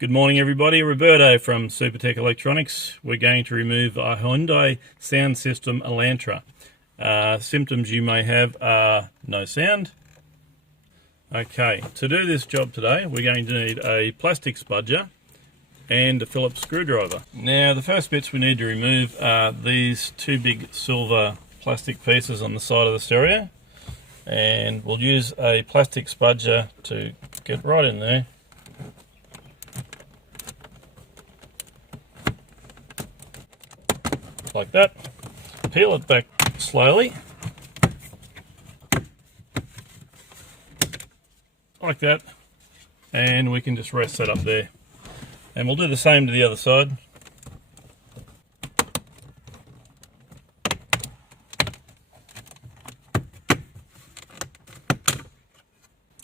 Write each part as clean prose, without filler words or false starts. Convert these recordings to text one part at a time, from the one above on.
Good morning everybody, Roberto from Supertech Electronics. We're going to remove a Hyundai sound system Elantra. Symptoms you may have are no sound. Okay, to do this job today we're going to need a plastic spudger and a Phillips screwdriver. Now the first bits we need to remove are these two big silver plastic pieces on the side of the stereo, and we'll use a plastic spudger to get right in there. Like that. Peel it back slowly, like that, and we can just rest that up there. And we'll do the same to the other side.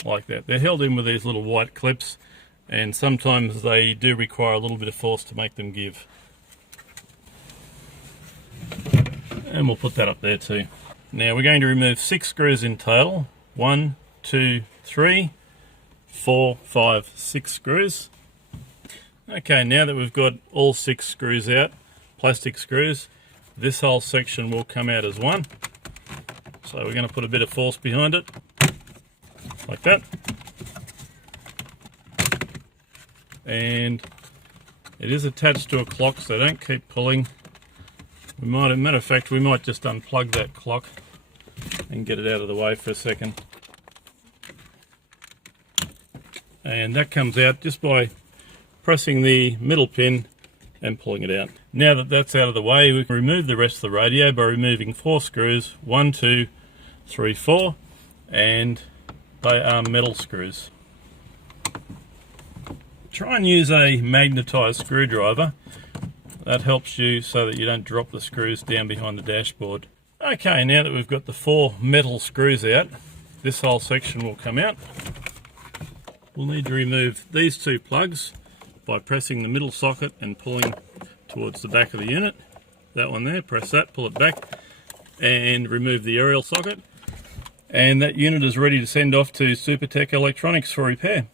Like that. They're held in with these little white clips, and sometimes they do require a little bit of force to make them give. And we'll put that up there too. Now we're going to remove 6 screws in total. 1, 2, 3, 4, 5, 6 screws. Okay, now that we've got all 6 screws out, plastic screws, this whole section will come out as one. So we're going to put a bit of force behind it, like that. And it is attached to a clock, so don't keep pulling. We might, as a matter of fact, we might just unplug that clock and get it out of the way for a second. And that comes out just by pressing the middle pin and pulling it out. Now that that's out of the way, we can remove the rest of the radio by removing 4 screws. 1, 2, 3, 4, and they are metal screws. Try and use a magnetized screwdriver. That helps you so that you don't drop the screws down behind the dashboard. Okay, now that we've got the 4 metal screws out, this whole section will come out. We'll need to remove these 2 plugs by pressing the middle socket and pulling towards the back of the unit. That one there, press that, pull it back, and remove the aerial socket. And that unit is ready to send off to Supertech Electronics for repair.